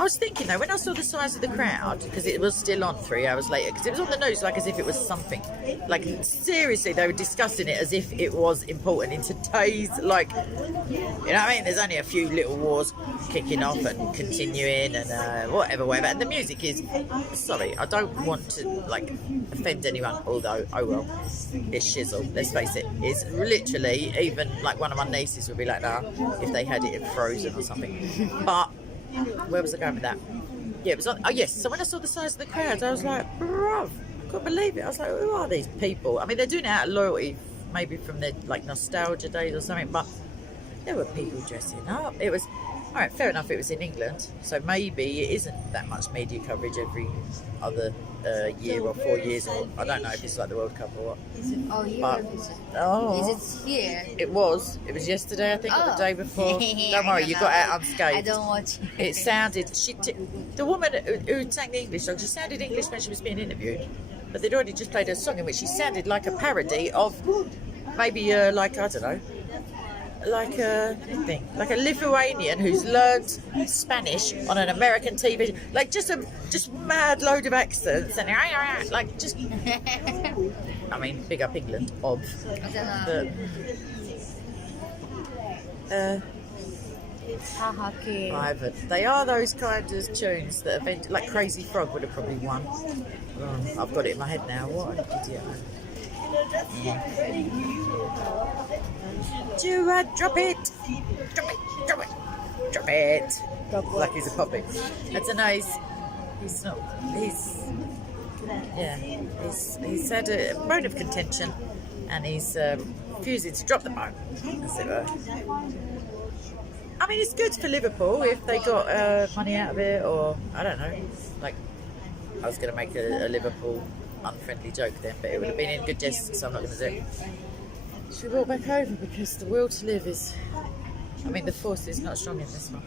I was thinking though, when I saw the size of the crowd, because it was still on 3 hours later, because it was on the news like as if it was something. Like, seriously, they were discussing it as if it was important in today's, like, you know what I mean? There's only a few little wars kicking off and continuing and whatever. And the music is, sorry, I don't want to, like, offend anyone, although, oh well, it's shizzle, let's face it. It's literally, even, like, one of my nieces would be like, nah, if they had it in Frozen or something. But where was I going with that? Yeah, it was on. Oh yes. So when I saw the size of the crowds, I was like, bruv, I couldn't believe it. I was like, who are these people? I mean, they're doing it out of loyalty, maybe from their like nostalgia days or something. But there were people dressing up. It was all right. Fair enough. It was in England, so maybe it isn't that much media coverage every other year or 4 years. Or I don't know if it's like the World Cup or what. Oh, But, Eurovision. oh, Is it here? it was. It was yesterday, I think, or the Oh. day before. Don't I worry, don't you know. got out unscathed. I don't watch. It sounded. The woman who sang the English song, she sounded English when she was being interviewed, but they'd already just played a song in which she sounded like a parody of maybe like, I don't know, like a thing, like a Lithuanian who's learned Spanish on an American TV, like just mad load of accents and like just. I mean, big up England, but, private. They are those kind of tunes that event, like Crazy Frog would have probably won. Oh, I've got it in my head now. What an idiot! Do drop it, drop it, drop it, drop it. Like he's a puppet. I don't know. He's not. He's had a bone of contention, and he's refusing to drop the bone, as it were. I mean, it's good for Liverpool if they got money out of it, or I don't know. Like, I was going to make a Liverpool unfriendly joke then, but it would have been in good jest, so I'm not going to do it. Should we walk back over because the will to live is. I mean, the force is not strong in this one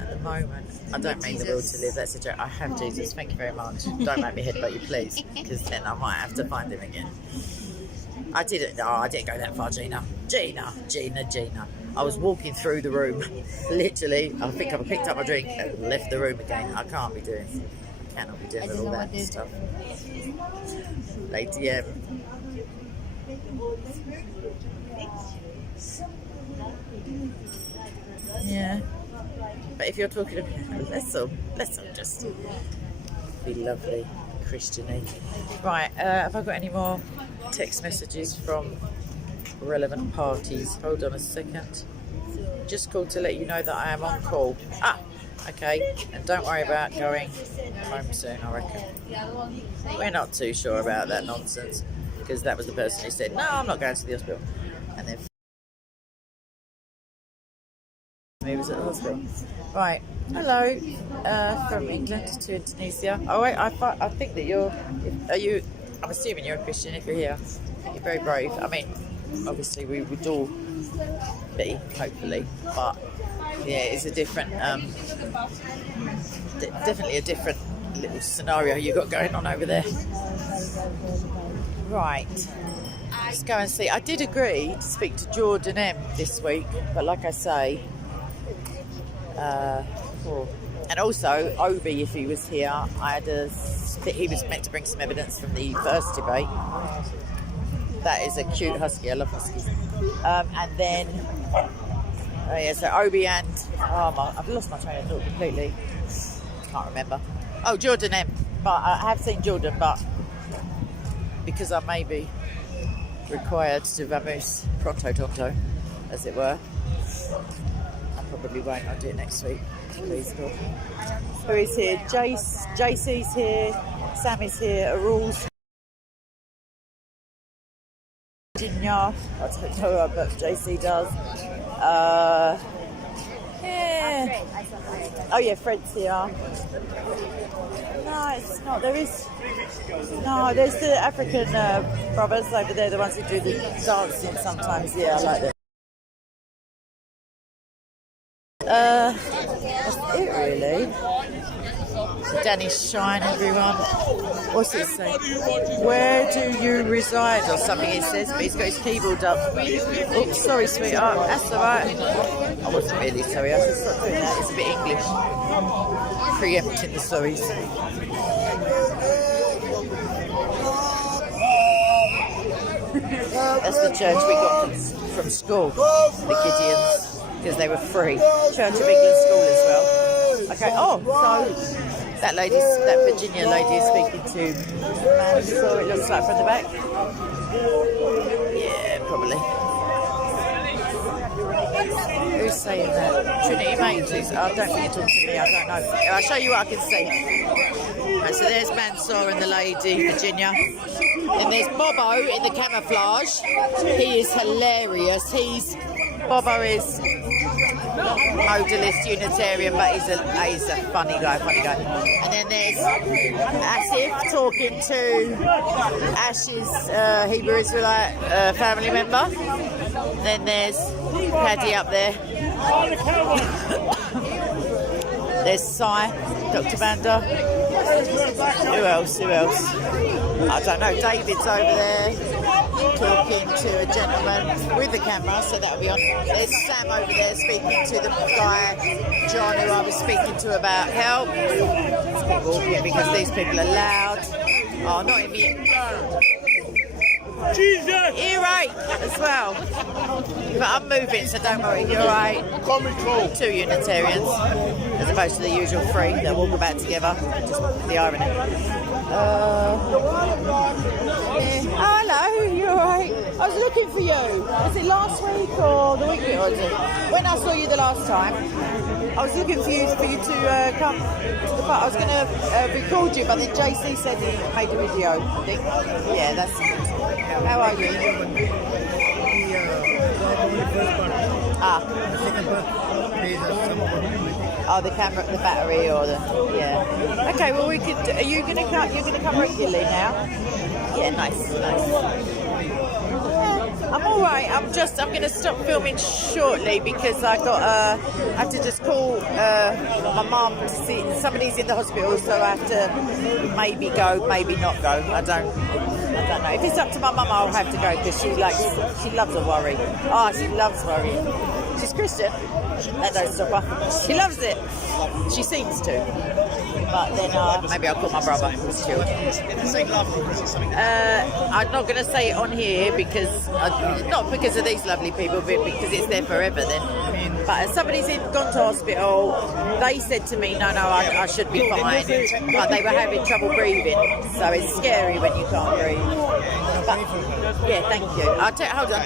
at the moment. I don't mean the will to live, that's a joke. I have Jesus, thank you very much. Don't make me headbutt you, please, because then I might have to find him again. I didn't go that far, Gina. I was walking through the room, literally. I think I picked up my drink and left the room again. I cannot be doing with all that stuff. Lady M. Yeah, but if you're talking about let's all just be lovely, Christian-y. Right, have I got any more text messages from relevant parties? Hold on a second. Just called to let you know that I am on call. Okay, and don't worry about going home soon, I reckon. We're not too sure about that nonsense, because that was the person who said, no, I'm not going to the hospital. And then he was at the hospital. Right, hello, from England to Indonesia. Oh wait, I think that I'm assuming you're a Christian if you're here. You're very brave. I mean, obviously we would all be, hopefully, but yeah, it's a different, definitely a different little scenario you've got going on over there. Right. Let's go and see. I did agree to speak to Jordan M this week, but like I say, and also Obi, if he was here, he was meant to bring some evidence from the first debate. That is a cute husky. I love huskies. And then, so Obi and I've lost my train of thought completely. Can't remember. Oh, Jordan M. But I have seen Jordan, but because I may be required to vamos pronto tonto, as it were. I probably won't. I'll do it next week. Please, God. Who is here? JC's here. Sam is here. Arul's. Virginia. I don't know, but JC does. Yeah. Oh yeah, Fred's here. No, it's not. There's the African brothers over there, the ones who do the dancing sometimes. Yeah, I like that. That's it really. So Danny's shine, everyone. What's it say? Where do you reside or something it says, but he's got his keyboard up. Oops, sorry sweetheart, that's alright. I wasn't really sorry, I should stop doing that, it's a bit English. Preempting the sorries. That's the church we got from school, the Gideons, because they were free. Church of England school as well. Okay, so that Virginia lady is speaking to Mansour, it looks like from the back. Yeah, probably. Who's saying that? Trinity Mates, I don't think you're talking to me, I don't know. I'll show you what I can see. Right, so there's Mansour and the lady, Virginia. And there's Bobo in the camouflage. He is hilarious. Bobo is modalist Unitarian, but he's a funny guy. And then there's Asif talking to Ash's Hebrew Israelite family member. Then there's Paddy up there. There's Sai, Dr. Banda. Who else? I don't know. David's over there. talking to a gentleman with the camera, so that'll be on. There's Sam over there speaking to the guy, John, who I was speaking to about help. Let's keep walking because these people are loud. Oh, not in the earache as well. But I'm moving, so don't worry. You're right. Two Unitarians, as opposed to the usual three that walk about together. Just the irony. Yeah. Oh, hello. You're right. I was looking for you. Was it last week or the week before? When I saw you the last time, I was looking for you to come to the park. I was going to record you, but then JC said he made a video, I think. Yeah, that's it. How are you? Oh, the camera, the battery, or the Okay, well we could. Are you gonna come? You're gonna come regularly now? Yeah, nice. I'm all right. I'm gonna stop filming shortly because I have to just call my mum to see somebody's in the hospital, so I have to maybe go, maybe not go. I don't know. If it's up to my mum, I'll have to go because she loves a worry. Oh, she loves worry. She's Christian. That don't stop her. She loves it. She seems to. But then maybe I'll call my brother. Who's chilled. I'm not going to say it on here because not because of these lovely people, but because it's there forever. Then. But as somebody's gone to hospital, they said to me, no, I should be fine. But they were having trouble breathing, so it's scary when you can't breathe. But yeah, thank you. Hold on.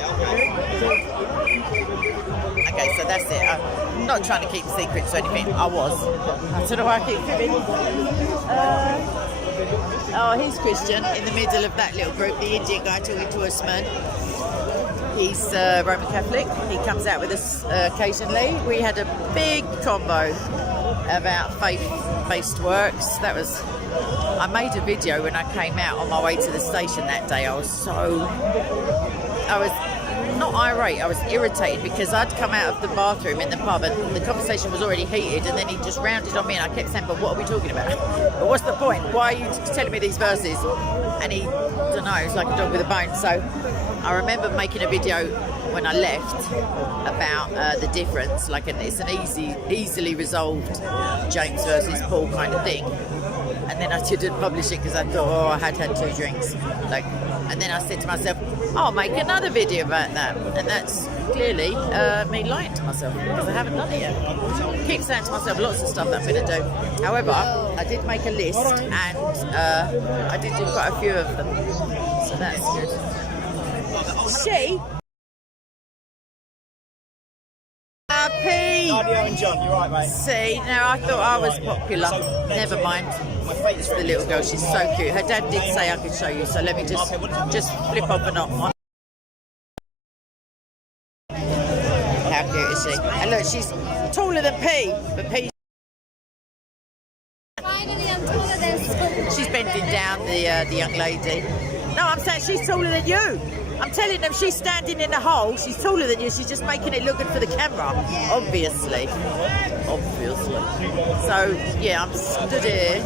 Okay, so that's it. I'm not trying to keep secrets or anything. I was. I don't know why I keep filming. He's Christian in the middle of that little group, the Indian guy talking to us, man. He's Roman Catholic. He comes out with us occasionally. We had a big combo about faith-based works. I made a video when I came out on my way to the station that day. I was not irate, I was irritated because I'd come out of the bathroom in the pub and the conversation was already heated, and then he just rounded on me and I kept saying, but what are we talking about? But what's the point? Why are you telling me these verses? And he, I don't know, it's like a dog with a bone. So I remember making a video when I left about the difference, like it's an easily resolved James versus Paul kind of thing. And then I didn't publish it because I thought, I had 2 drinks. And then I said to myself, I'll make another video about that. And that's clearly me lying to myself because I haven't done it yet. I keep saying to myself lots of stuff that I'm going to do. However, I did make a list and I did do quite a few of them. So that's good. Nadia and John, you're right, mate. See, now I thought I was popular. Never mind. It's the little girl, she's so cute. Her dad did say I could show you, so let me just flip off and on. How cute is she? And look, she's taller than P, but P. Finally, I'm taller than someone. She's bending down the young lady. No, I'm saying she's taller than you. I'm telling them she's standing in the hole. She's taller than you. She's just making it look good for the camera. Obviously. So, yeah, I'm stood here.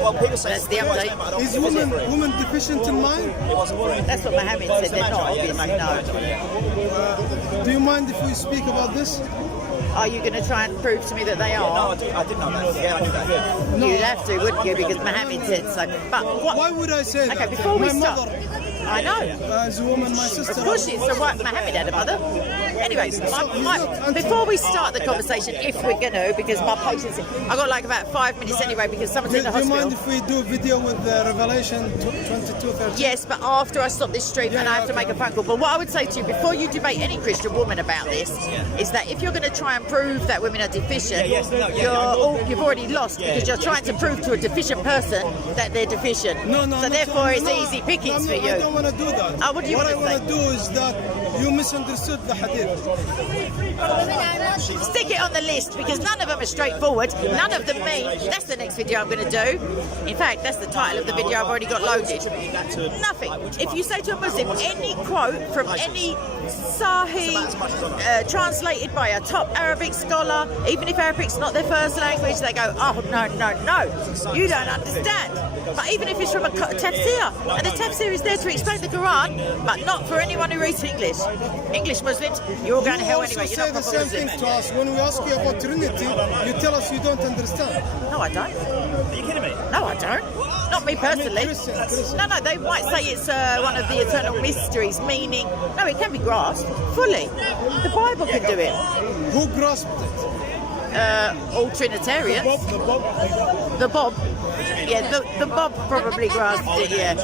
Well, people say that's the update. Is woman deficient in mind? That's what Mohammed said. They're not, obviously, no. Do you mind if we speak about this? Are you going to try and prove to me that they are? No, I didn't know that. Yeah, I knew that. No. You'd have to, wouldn't you? Because Mohammed said so. But what? Why would I say that? Okay, before we start. Mother, I know. as a woman, my sister. Of course she is. So what? Mohammed had a mother. Anyways, before we start the conversation, if we're going to, because my patience, I've got like about 5 minutes anyway because someone's in the hospital. Do you mind if we do a video with Revelation 22:13? Yes, but after I stop this stream and I have to make a phone call. But what I would say to you, before you debate any Christian woman about this, is that if you're going to try and prove that women are deficient, you've already lost because you're trying to prove to a deficient person that they're deficient. So therefore it's easy pickings for you. I don't want to do that. What do you want to say? What I want to do is that you misunderstood the hadith. Women are not Stick it on the list because none of them are straightforward. None of them mean. That's the next video I'm going to do. In fact, that's the title of the video I've already got loaded. Nothing. If you say to a Muslim any quote from any Sahih translated by a top Arabic scholar, even if Arabic's not their first language, they go, oh, no, you don't understand. But even if it's from a tafsir, and the tafsir is there to explain the Quran, but not for anyone who reads English. English Muslims, you're all going to hell anyway. You're not the proper same thing Muslims. to us. When we ask you about Trinity, you tell us you don't understand. No, I don't. Are you kidding me? No, I don't. Not me personally. Christian. No, they might say it's one of the eternal mysteries, meaning, no, it can be grasped fully. The Bible can do it. Who grasped it? All Trinitarians. The Bob. Yeah, the Bob probably grasped it, yeah.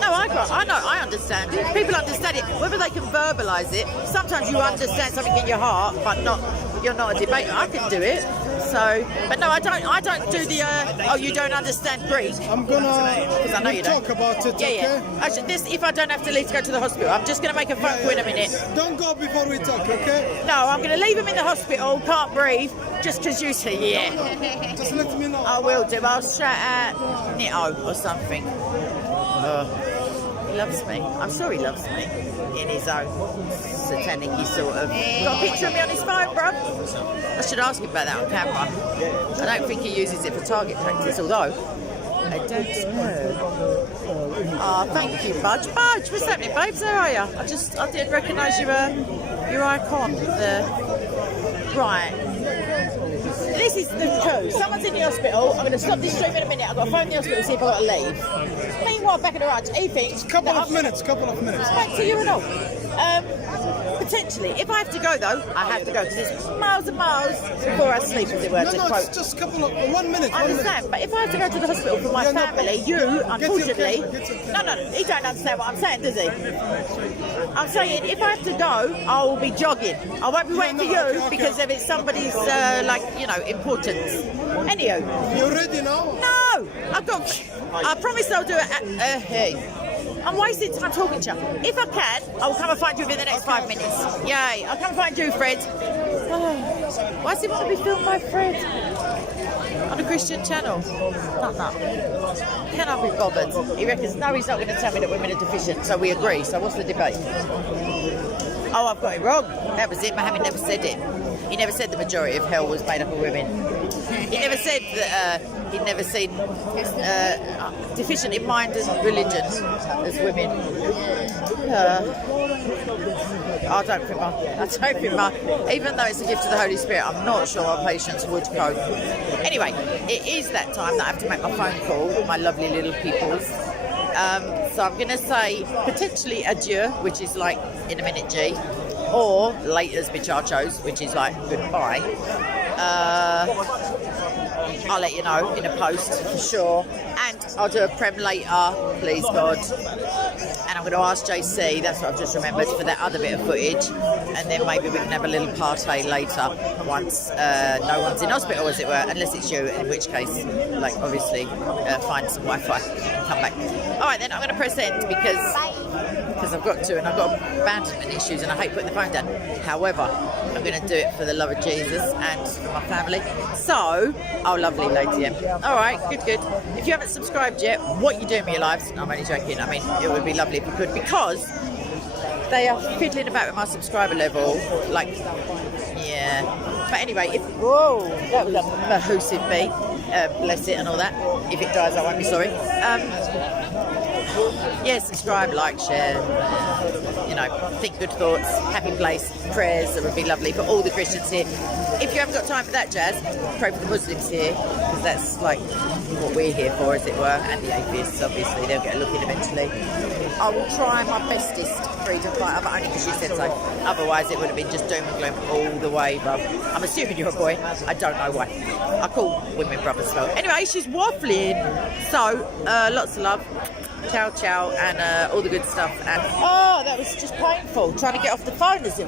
No, I know, I understand it. People understand it. Whether they can verbalise it, sometimes you understand something in your heart, but you're not a debater. I can do it. So, but no, I don't do the, oh, you don't understand Greek. I'm gonna I know you don't. talk about it, Yeah, okay? yeah. Actually, if I don't have to leave to go to the hospital, I'm just going to make a phone call in a minute. Don't go before we talk, okay? No, I'm going to leave him in the hospital, can't breathe, just because you say, yeah. Just let me know. I will do. I'll shout at Nito or something. He loves me. I'm sure he loves me. In his own satanic-y sort of. Got a picture of me on his phone, bruv. I should ask him about that on camera. I don't think he uses it for target practice, although I don't know. Oh, thank you, Budge. Budge, what's happening, babes? How are you? I didn't recognise your icon there. Right. This is the coup. Someone's in the hospital. I'm going to stop this stream in a minute. I've got to phone the hospital and see if I've got to leave. Meanwhile, back in the ranch, he thinks... Couple of minutes. Back to you and all. Potentially. If I have to go, though, I have to go because it's miles and miles before I sleep, as it were, to No, quote. it's just a couple of... 1 minute. I understand, but if I have to go to the hospital for my Yeah, no family, problem. you, unfortunately... Get your No, he don't understand what I'm saying, does he? I'm saying, if I have to go, I will be jogging. I won't be waiting for you okay. because if it's somebody's, importance. Anywho. You ready now? No! I promise I'll do it hey. I'm wasting time talking to you. If I can, I will come and find you within the next 5 minutes. Yay! I'll come and find you, Fred. Oh, why does he want to be filmed by Fred? On a Christian channel? No. Can I be bothered? He reckons, no, he's not going to tell me that women are deficient, so we agree. So what's the debate? Oh, I've got it wrong. That was it. Mohammed never said it. He never said the majority of hell was made up of women. He never said that he'd never seen deficient in mind and religion as women. I don't think even though it's a gift of the Holy Spirit, I'm not sure our patients would cope. Anyway, it is that time that I have to make my phone call, my lovely little peoples. So I'm going to say potentially adieu, which is like in a minute G, or laters bichachos, which is like goodbye. I'll let you know in a post for sure, and I'll do a prem later, please God. And I'm going to ask JC, that's what I've just remembered, for that other bit of footage, and then maybe we can have a little party later once no one's in hospital, as it were, unless it's you, in which case, like, obviously, find some Wi-Fi and come back. All right, then I'm going to press end because I've got to, and I've got abandonment issues, and I hate putting the phone down. However, I'm going to do it for the love of Jesus and for my family. So, oh, lovely, Lady M. All right, good. If you haven't subscribed yet, what are you doing with your lives? I'm only joking. I mean, it would be lovely if you could, because they are fiddling about with my subscriber level. Like, yeah. But anyway, whoa, that was a mahoosive bee. Bless it and all that. If it dies, I won't be sorry. Yeah, subscribe, like, share, think good thoughts, happy place, prayers, that would be lovely for all the Christians here. If you haven't got time for that, Jazz, pray for the Muslims here, because that's like what we're here for, as it were, and the atheists, obviously, they'll get a look in eventually. I will try my bestest, freedom fighter, but only because you said so. Otherwise, it would have been just doom and gloom all the way, bruv. I'm assuming you're a boy. I don't know why. I call women brothers though. Anyway, she's waffling. So, lots of love. Ciao, and all the good stuff. And oh, that was just painful. Trying to get off the phone, as it